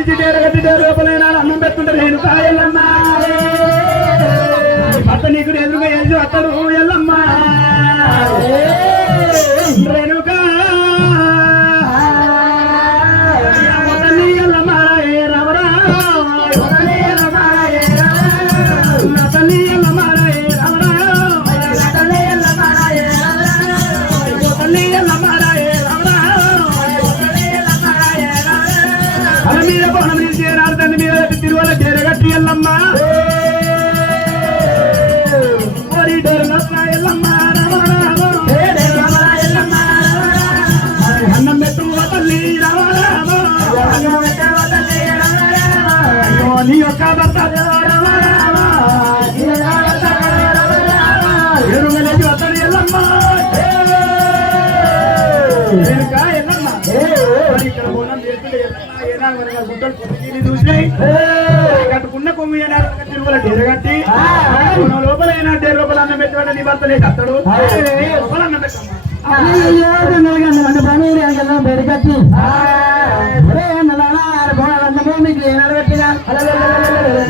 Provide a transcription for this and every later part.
నుంచి డేరగట్టి డేరూపలైనా అన్నం పెట్టుకుంటే నేను ఎల్లమ్మ భర్త నీకు ఎదురుగా ఏది అతడు ఎల్లమ్మ రేణుకా తిరువల డేరగట్టి ఎల్లమ్మ ఎల్లమ్మ అన్నం పెట్టు తల్లి నీ యొక్క భర్త ఎరుగలేసి వస్తాడు ఎల్లమ్మ ఇక్కడ బోనం చేస్తుంటే గుట్టలు పొద్దుకి చూసినాయి కట్టుకున్న కొమ్ము తిరుగుల డేరగట్టి లోపల అయినా డేరు లోపల అన్నం పెట్టాడు నీ భర్త లేక అత్తడు లోపల అన్నం పెట్టమ్మా బెరగట్టి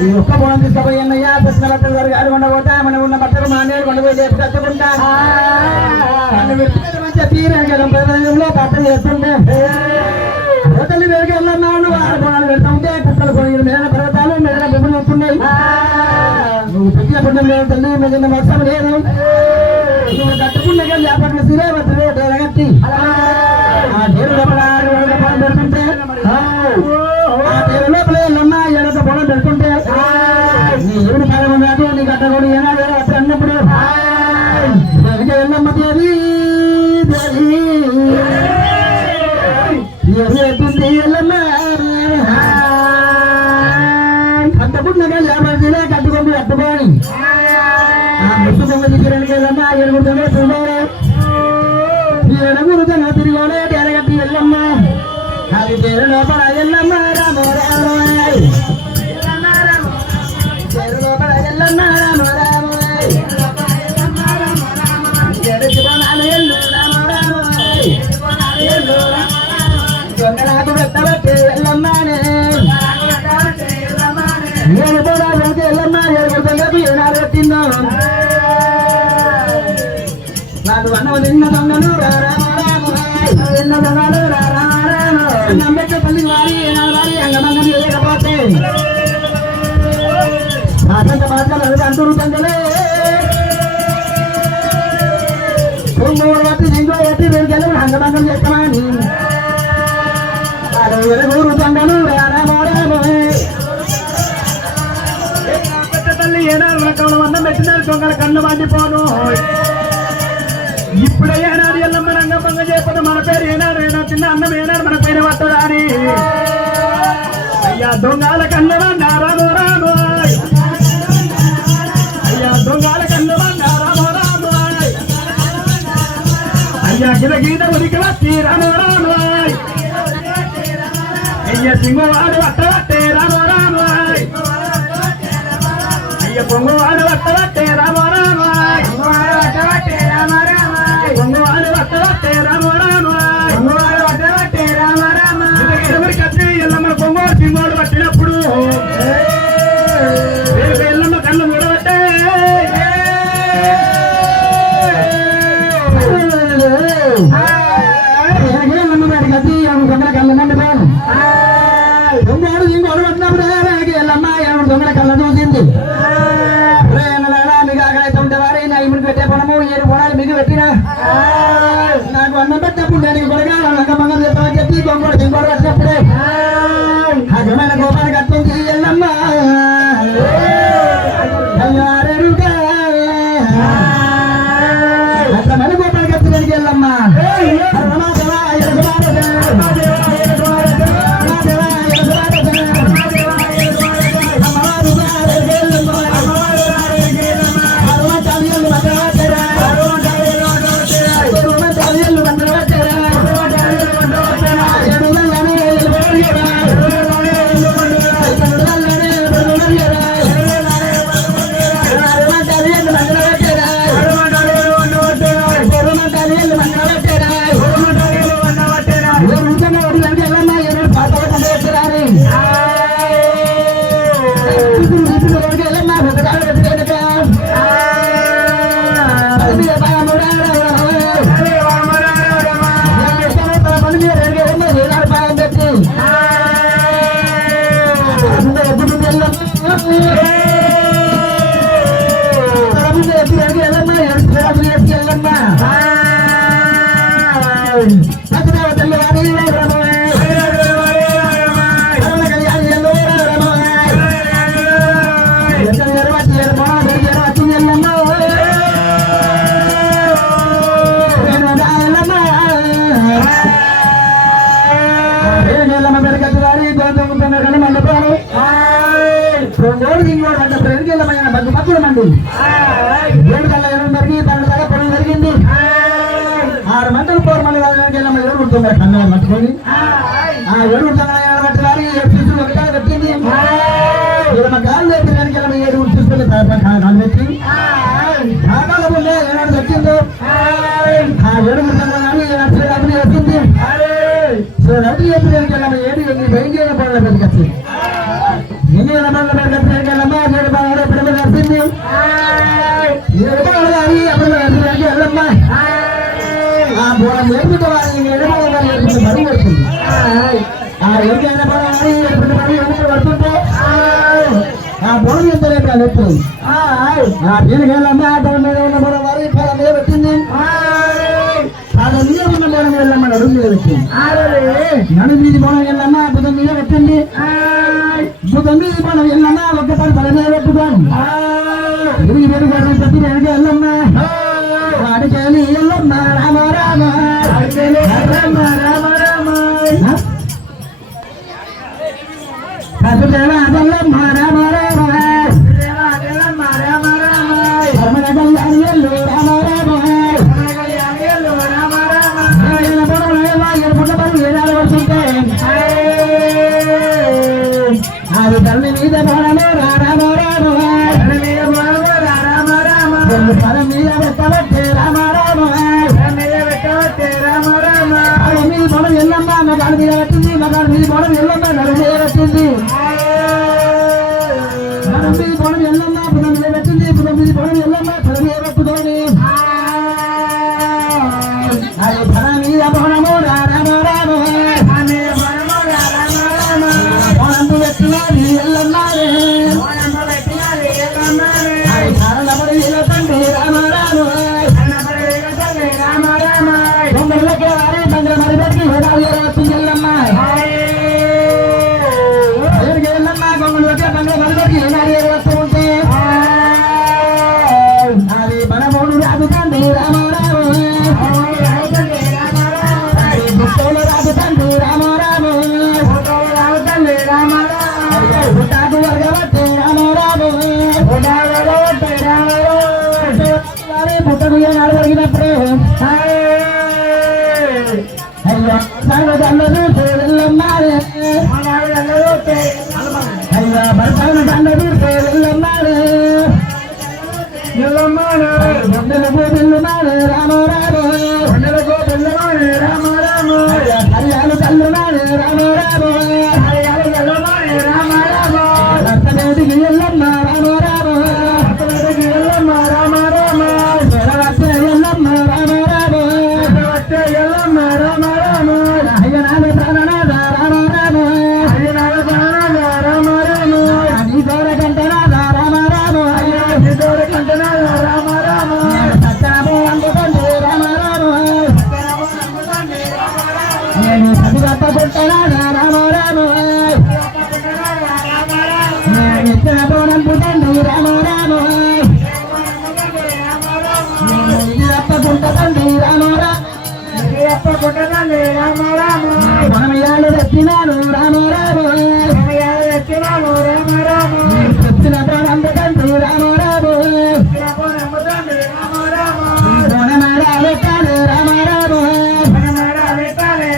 మీకు ఒక్క బోనం తీసుకుపోయి అన్నయ్యా పెట్టిన బట్టలు గారు గారు కొండపోతా మనం ఉన్న బట్టలు మానేరు కొండపోయి లేపు కట్టుకుంటా మంచిగా తీరంలో బట్టలు చేస్తుంటే హోటల్ వేరుగా వెళ్ళన్నాను ఆరు బోనాలు పెడతా ఉంటే కుక్కలు కొని మీద పర్వతాలు మీద బిబ్బలు వస్తున్నాయి నువ్వు పెట్టిన పుణ్యం లేదు తల్లి మీద వర్షం లేదు నువ్వు కట్టుకున్న వ్యాపారం సీరే వస్తుంది డేరగట్టి ఆ డేరు లోపల పెడుతుంటే ఆ డేరు లోపల వెళ్ళమ్మా ఎడక బోనం పెడుతుంటే నీ ఎవరి కాలం రాదు నీ కట్టకూడదు ఏనాడు అప్పుడు అన్నప్పుడు వెళ్ళమ్మ దేవి ఎదురుతుంది ఎల్లమ్మ కట్టపుట్టినగా లేబర్సీలే కట్టుకొని కట్టుకొని ఆ ముట్టు దొంగ దిగిరనికి వెళ్ళమ్మ ఎరుగుతుండే చూడాలి ఎడగురుతున్న తిరిగోనే డేరగట్టి ఎల్లమ్మ అది పేరు లోపల ఎల్లమ్మ రామ రామ పేరు లోపల ఎల్లమ్మ రామ రామ ఎడుకు బోనాలు ఎల్లు రామ రామ నాకు పెట్టబట్టి ఎల్లమ్మనే నేను కూడా వెళ్తే ఎల్లమ్మ ఎరుగుతుండీ ఏనాడు పెట్టిందో నాకు అన్నం తిన్న దొంగలు తిన్న దొంగలు నమ్మెట్ట పల్లి వారి ఏనాడు వారి అంగమంగం లేకపోతే ఆటంక మాటలు అది అంటూరు తంగలే మూడు బట్టి ఇంకో బట్టి వెళ్తే అంగమంగం చేస్తామని ఎరుగురు తంగలు తల్లి ఏనాడు రకం అన్నం పెట్టినారు దొంగల కన్ను మండిపోను ఇప్పుడే ఏనాడు ఎల్లమ్మ రంగంగా చేయకపోతే మన పేరు ఏనాడు ఏనా తిన్న అన్నం ఏనాడు మన పేరు పట్టదా అని అయ్యా దొంగల కన్ను రామో రామో అయ్యా దొంగల కన్ను రామో రామో అయ్యా గిద గీత ఉరికి వచ్చి రామో రామో అయ్య సింగవాడు వట్టవట్టే రామో రామో అయ్య పొంగువాడు వట్టవట్టే రామో రామో వట్టవట్టే రామ రామ పొంగువాడు వట్టవట్టే రామో రామో పొంగువాడు వట్టవట్టే రామ రామ కత్తి ఎల్లమ్మ పొంగోడు సింగోడు పట్టినప్పుడు ఎల్లమ్మ కళ్ళు మూడవట్టే కత్తి కళ్ళు మండిపోను దొంగడు ఇంకోడు పట్టినప్పుడు ఎల్లమ్మ దొంగల కళ్ళ చూసింది మీకు ఆకలి ఉంటే వారి నా ఇప్పుడు పెట్టే పొనము 7 పొనాలు మీకు పెట్టినా నాకు అన్నం పెట్టినప్పుడు నేను కొడగా లంగమంగం చెప్పాలని చెప్పి దొంగడు ఇంకోడు పట్టినప్పుడే అజమైన గోపాలు కట్టుంది ఎల్లమ్మ అట్లా గోపాలు కట్టింది ఎల్లమ్మ పండు 7 కల్లా ఎరువు జరిగి 12 కల్లా పొడుగు జరిగింది 6 మంటలు 4 మంది ఎల్లమ్మ ఎరువు కుడుతుంది కన్నా పట్టుకొని ఆ ఎరువు పట్టాలి 7 శిశువులు ఒక కాలు పెట్టింది ఎల్లమ్మ కాలు లేపడానికి ఎల్లమ్మ 7 చూసుకొని కాలు పెట్టి కాకాల ముందే ఏనాడు పెట్టిందో ఆ ఎరువు కానీ వచ్చింది సో రవి ఎప్పుడు ఎల్లమ్మ 7 బయలుదేరిన పనుల పెట్టుకొచ్చింది ఎన్ని పనుల పెట్టుకెళ్ళమ్మ 7 పనులు ఎప్పుడు వచ్చింది 7 పనులు కానీ అప్పుడు ఎల్లమ్మ ఆ బోనం నేర్పుకోవాలి బరువు పడుతుంది ఆ ఏదైనా పని ఎప్పుడు పడుతుంటే ఆ బోనం ఎంత రేపు నెప్పు ఆ దీనికెళ్ళమ్మ బోనం మీద ఉన్న బోనం వారి పొలం మీద పెట్టింది అలా మీద ఉన్న బోనం వెళ్ళమ్మ నడుము మీద పెట్టింది నడుము మీది బోనం వెళ్ళమ్మ బుధం మీద పెట్టింది బుధం మీది బోనం వెళ్ళమ్మ ఒక్కసారి తల మీద పెట్టుకోండి ఇరుగు పెరుగు పెట్టి వెళ్ళమ్మ అడిచేలి ఎల్లమ్మ రామ రామ రామ రామ రామ కసుదేవ అదల్లమ్మ రామ రామ అదల్లమ్మ రామ రామ రమణ కళ్యాణియల్లు రామ రామ కళ్యాణియల్లు రామ రామ ఆయన పొడవలేవా ఎరుపుట పనులు ఏడాలు వస్తుంటే అది తల్లి మీద బోనము రామ రామ తల్లి మీద బోనము రామ రామ పరం మీద పెట్టబట్టే రామ రామ రామ రామ అది మీది బోనం ఎల్లమ్మ మగాడి మీద పెట్టింది మగాడి మీది బోనం ఎల్లమ్మ నడు మీద పెట్టింది మనం మీది బోనం ఎల్లమ్మ పురం మీద పెట్టింది పురం మీది బోనం ఎల్లమ్మ పురం మీద పెట్టుకొని అది పరం మీద బోనము రామ రామ బోనంపు పెట్టినది ఎల్లమ్మ అది కారణపడి తండ్రి రామ రామ తొందరలోకి వారి తండ్రి మరి పెట్టి వస్తుంది ఎల్లమ్మ ఎల్లమ్మ గొంగళలోకి తండ్రి మరి పెట్టి వస్తూ ఉంటే అది మనమోడు రాదు తండ్రి రామ రామ అది బుట్టలో రాదు తండ్రి రామ రామ తండ్రి రామ రామ బుట్టాకు వర్గవట్టే రామ రామ బుట్టకు ఏనాడు జరిగినప్పుడు అయ్యో దండలు వెళ్ళమ్మారే అయ్యో భర్తను దండలు వెళ్ళమ్మారే దండలకు వెళ్ళుమారే రామ రామ దండలకు వెళ్ళమారే రామ రామ హరియాలు తల్లుమారే రామ రామ హరియాలు వెళ్ళమారే రామ రామ భర్తనేటికి వెళ్ళమ్మ రామ రామ భర్తనేటికి వెళ్ళమ్మ రామ రామ ఎల్లమ్మ రామ రామ ఎల్లమ్మ రామ రామ అయ్యనాథ ప్రాణనాథ రామ రామ అయ్యనాథ ప్రాణనాథ రామ రామ నీ దూర కంటనాథ రామ రామ నీ దూర కంటనాథ రామ రామ సత్యనాభం అందుకండి రామ రామ నేను సతిగప్ప పుట్టనాథ రామ రామ నేను ఇచ్చిన బోనం పుట్టండి రామ రామ పుట్టండి రామ రామ మనమయాలు ఎత్తినాను రామ రామ ఎత్తిన ప్రాణండి రామ రామ పెట్టాలి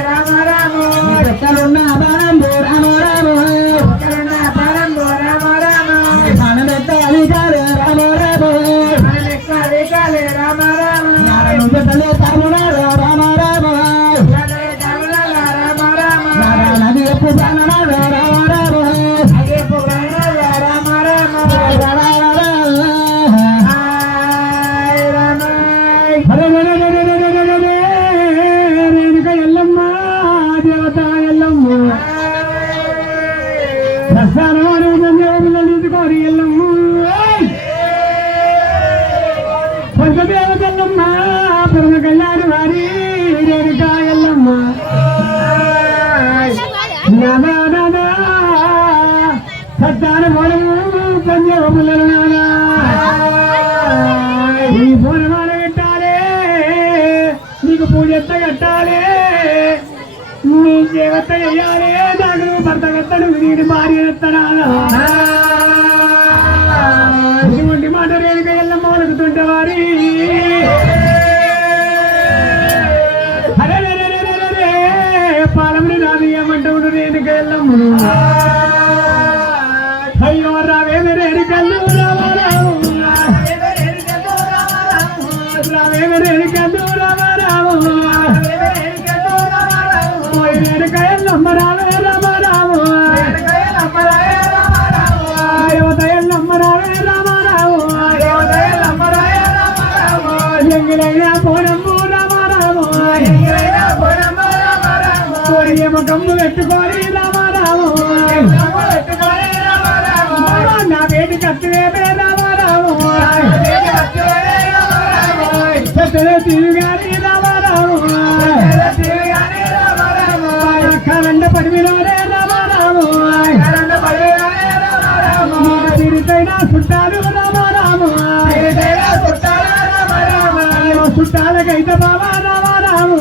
రామ రామ ఎక్కడున్న బాణంబు రామ రామ బాణం ఎత్తాలి రామ రామ పెట్టలే తామునాడు రామ రామ నది ఎప్పుడు ప్రాణనాడు రామ రామ రేణుక ఎల్లమ్మ దేవత ఎల్లమ్మ ప్రస్థానం తీసుకోరి ఎల్లమ్మ దేవతల్లమ్మ పరమ కళ్యాణి వారి రేణుక ఎల్లమ్మ సత్తాన బోనము పంజములను నానా ఈ బోనమాల పెట్టాలి నీకు పూజ కట్టాలి నీ దేవత అయ్యాలి నాకు భర్త కట్టడు నీటి భార్య ఎత్తడా ఇటువంటి మాట రే అయ్యో రావేమరేడు కళ్ళు రామారావు రావేమరేడు కళ్ళు రామారావు ఎల్లమ్మ రావే రామారావు దేవతయల్లమ్మ రావే రామారావు ఎంగిలైన పోనమ్ము రామారావు కోరియేమో గమ్ము పెట్టుకోని రామారావు నా వేడి కత్తివేమే రామారావు పెద్దలే తిరుగాని రామారావు కరండ పడివిలోనే రామారావు తిరిగైనా చుట్టాలు రామారావు చుట్టాలకైతే బాబా రామారావు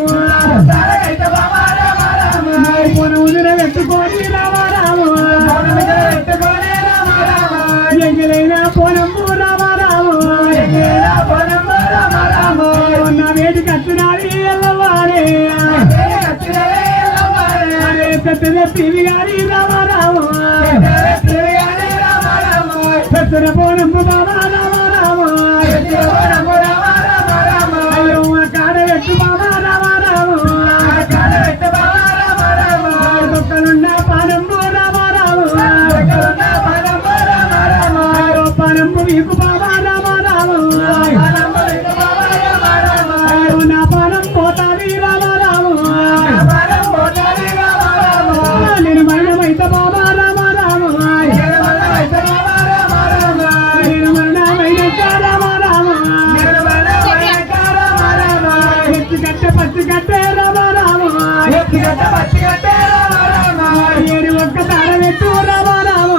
పొనుదిన పెట్టుకొని రామారావు ఎంగిలైన పొనము రామారావు నా వేడి కట్టినాడు ఎల్లవాడే పెద్ద పివి గారి రామారావు పెద్ద పోనము బాబా రామారావు అయ్యో కాడ పెట్టు బాబా రామారావు ఒక్కలున్న పానము రామారావు పానము వీపు బాబా రామారావు నా పానం పోతాది రామారావు నేను మరణమైతే బాబా రామారావు నేను మరణమైన రామారావు ఎత్తికట్టే పచ్చికట్టే రామారావు ఏడు ఒక్క తార పెట్టు రామారావు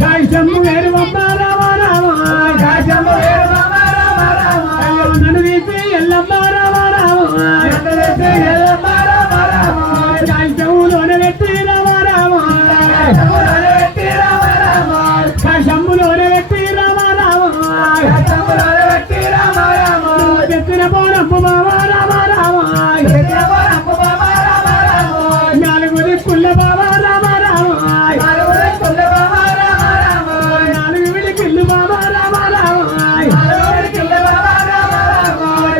కాశమ్ము వేరు అమ్మ రామారావు నన్ను తీసి ఎల్లమ్మ రామారావు కాశములోనే పెట్టి రామారావు కాశమ్ములోనే పెట్టి రామారావు ఎత్తిన పోనప్పు బాబా రామారావు నాలుగు దిక్కుల బాబా రామారావు నాలుగు విడికిళ్ళు బాబా రామారావు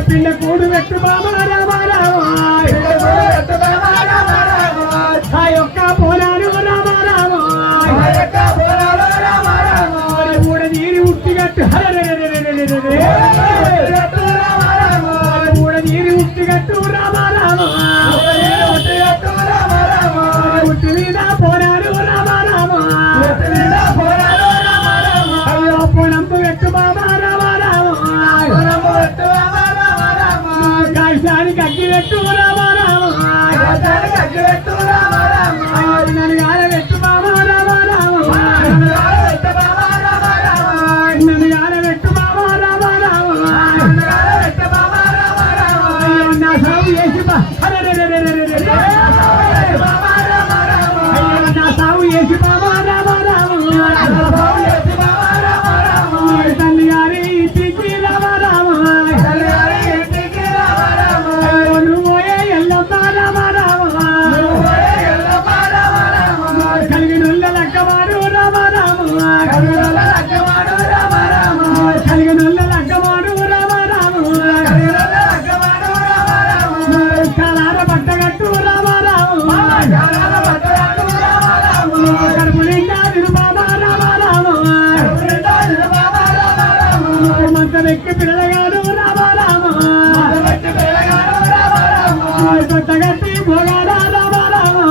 పిల్ల కూడు పెట్టు బాబా రామారావు ఆ యొక్క పోలాలు రామారావు ఊడ నీరు ఉట్టిగట్టు ఊడ నీరు ఉట్టిగట్టు రామారావు ఉట్టి మీద పోరాడు రామారావు అయ్యో పొనంపు పెట్టు బాబా రామారావు కాశానికి అగ్గి పెట్టు రామారావు నన్ను గాల పెట్టు బాబా రామారావు నన్ను గాల పెట్టు బాబా రామారావు నా సాగు చేసి నా సాగు చేసి బాబా రామారావు తల్లి గారి ఇంటికి రామారావు నువ్వు ఎల్లమ్మ రామారావు కలిగినుల్ల లక్కవాడు రామారావు కలిగినుల్ల లక్కవాడు రామారావు కలార పట్టగట్టు రామారావు కడుపు నిండా బాబా రామారావు మంచమెక్కి పిల్లగాడు రామారావు కొట్టగట్టి భోగాడా రామారావు